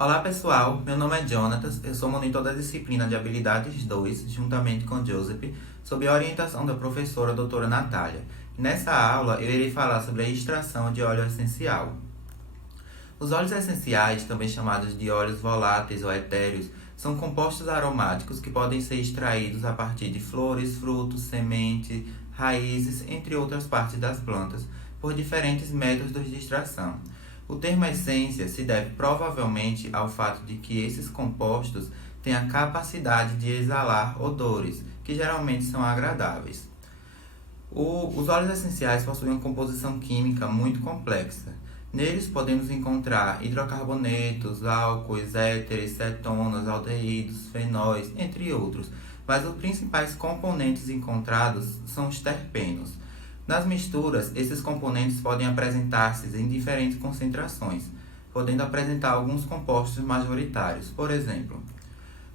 Olá pessoal, meu nome é Jonatas, eu sou monitor da disciplina de Habilidades 2, juntamente com Joseph, sob a orientação da professora doutora Natália. Nessa aula eu irei falar sobre a extração de óleo essencial. Os óleos essenciais, também chamados de óleos voláteis ou etéreos, são compostos aromáticos que podem ser extraídos a partir de flores, frutos, sementes, raízes, entre outras partes das plantas, por diferentes métodos de extração. O termo essência se deve provavelmente ao fato de que esses compostos têm a capacidade de exalar odores, que geralmente são agradáveis. Os óleos essenciais possuem uma composição química muito complexa. Neles podemos encontrar hidrocarbonetos, álcoois, éteres, cetonas, aldeídos, fenóis, entre outros, mas os principais componentes encontrados são os terpenos. Nas misturas, esses componentes podem apresentar-se em diferentes concentrações, podendo apresentar alguns compostos majoritários. Por exemplo,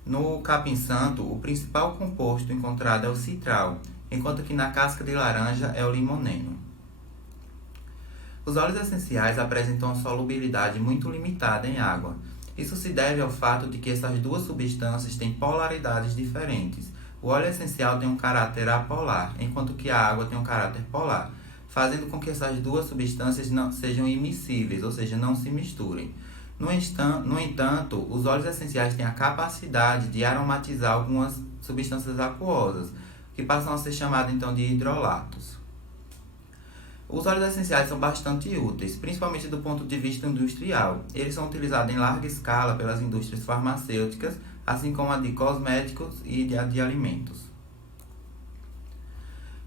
no capim-santo, o principal composto encontrado é o citral, enquanto que na casca de laranja é o limoneno. Os óleos essenciais apresentam uma solubilidade muito limitada em água. Isso se deve ao fato de que essas duas substâncias têm polaridades diferentes. O óleo essencial tem um caráter apolar, enquanto que a água tem um caráter polar, fazendo com que essas duas substâncias não sejam immiscíveis, ou seja, não se misturem. No entanto, os óleos essenciais têm a capacidade de aromatizar algumas substâncias aquosas, que passam a ser chamadas então de hidrolatos. Os óleos essenciais são bastante úteis, principalmente do ponto de vista industrial. Eles são utilizados em larga escala pelas indústrias farmacêuticas, assim como a de cosméticos e a de alimentos.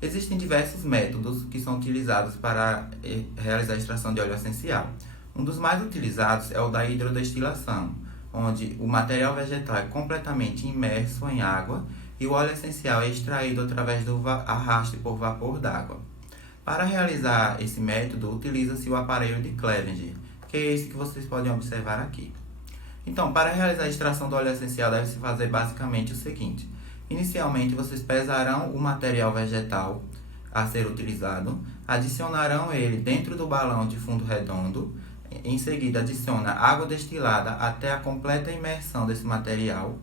Existem diversos métodos que são utilizados para realizar a extração de óleo essencial. Um dos mais utilizados é o da hidrodestilação, onde o material vegetal é completamente imerso em água e o óleo essencial é extraído através do arraste por vapor d'água. Para realizar esse método, utiliza-se o aparelho de Clevenger, que é esse que vocês podem observar aqui. Então, para realizar a extração do óleo essencial, deve-se fazer basicamente o seguinte. Inicialmente, vocês pesarão o material vegetal a ser utilizado, adicionarão ele dentro do balão de fundo redondo, em seguida adiciona água destilada até a completa imersão desse material,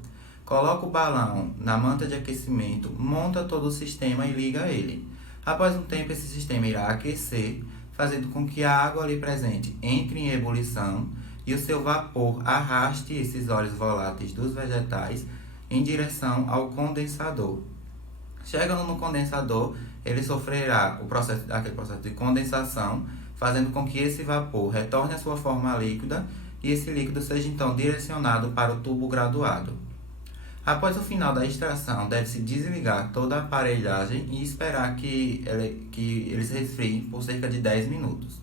coloca o balão na manta de aquecimento, monta todo o sistema e liga ele. Após um tempo, esse sistema irá aquecer, fazendo com que a água ali presente entre em ebulição e o seu vapor arraste esses óleos voláteis dos vegetais em direção ao condensador. Chegando no condensador, ele sofrerá aquele processo de condensação, fazendo com que esse vapor retorne à sua forma líquida e esse líquido seja então direcionado para o tubo graduado. Após o final da extração, deve-se desligar toda a aparelhagem e esperar que eles resfriem por cerca de 10 minutos.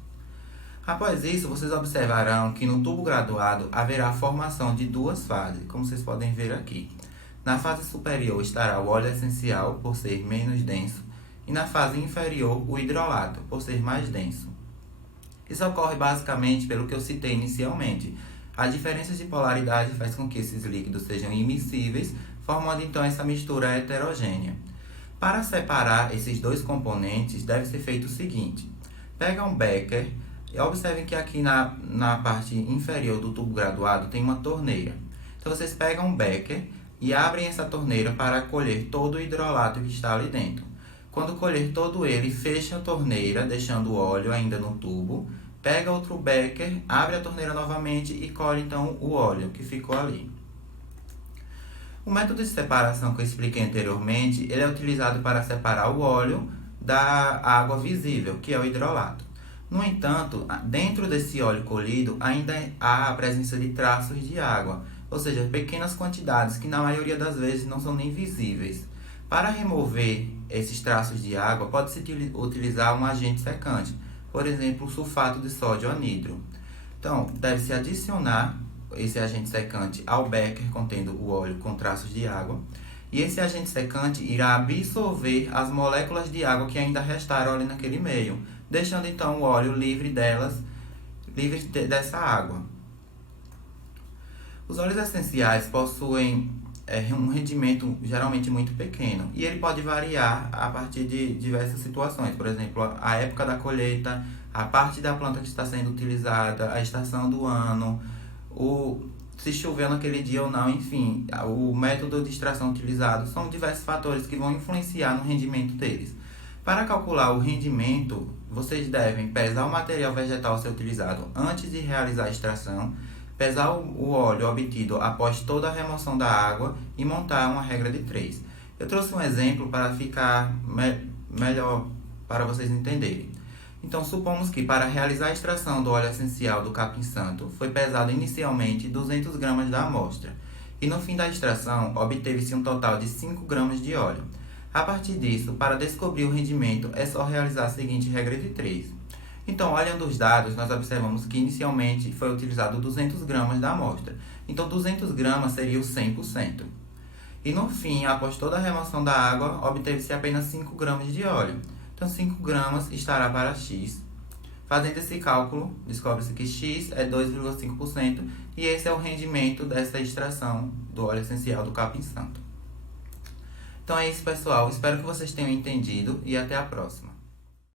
Após isso, vocês observarão que no tubo graduado haverá a formação de duas fases, como vocês podem ver aqui. Na fase superior estará o óleo essencial, por ser menos denso, e na fase inferior o hidrolato, por ser mais denso. Isso ocorre basicamente pelo que eu citei inicialmente. As diferenças de polaridade faz com que esses líquidos sejam immiscíveis, formando então essa mistura heterogênea. Para separar esses dois componentes, deve ser feito o seguinte. Pega um becker e observem que aqui na parte inferior do tubo graduado tem uma torneira. Então vocês pegam um becker e abrem essa torneira para colher todo o hidrolato que está ali dentro. Quando colher todo ele, fecha a torneira, deixando o óleo ainda no tubo. Pega outro becker, abre a torneira novamente e colhe então o óleo que ficou ali. O método de separação que eu expliquei anteriormente, ele é utilizado para separar o óleo da água visível, que é o hidrolato. No entanto, dentro desse óleo colhido ainda há a presença de traços de água, ou seja, pequenas quantidades que na maioria das vezes não são nem visíveis. Para remover esses traços de água, pode-se utilizar um agente secante, por exemplo, o sulfato de sódio anidro. Então, deve-se adicionar esse agente secante ao becker contendo o óleo com traços de água, e esse agente secante irá absorver as moléculas de água que ainda restaram ali naquele meio, deixando então o óleo livre dessa água. Os óleos essenciais possuem um rendimento geralmente muito pequeno e ele pode variar a partir de diversas situações, por exemplo, a época da colheita, a parte da planta que está sendo utilizada, a estação do ano, se choveu naquele dia ou não, enfim, o método de extração utilizado são diversos fatores que vão influenciar no rendimento deles. Para calcular o rendimento, vocês devem pesar o material vegetal a ser utilizado antes de realizar a extração, pesar o óleo obtido após toda a remoção da água e montar uma regra de 3. Eu trouxe um exemplo para ficar melhor para vocês entenderem. Então, supomos que para realizar a extração do óleo essencial do capim-santo foi pesado inicialmente 200 gramas da amostra e no fim da extração obteve-se um total de 5 gramas de óleo. A partir disso, para descobrir o rendimento é só realizar a seguinte regra de 3. Então, olhando os dados, nós observamos que inicialmente foi utilizado 200 gramas da amostra. Então, 200 gramas seria o 100%. E no fim, após toda a remoção da água, obteve-se apenas 5 gramas de óleo. Então, 5 gramas estará para X. Fazendo esse cálculo, descobre-se que X é 2,5% e esse é o rendimento dessa extração do óleo essencial do capim-santo. Então é isso, pessoal. Espero que vocês tenham entendido e até a próxima.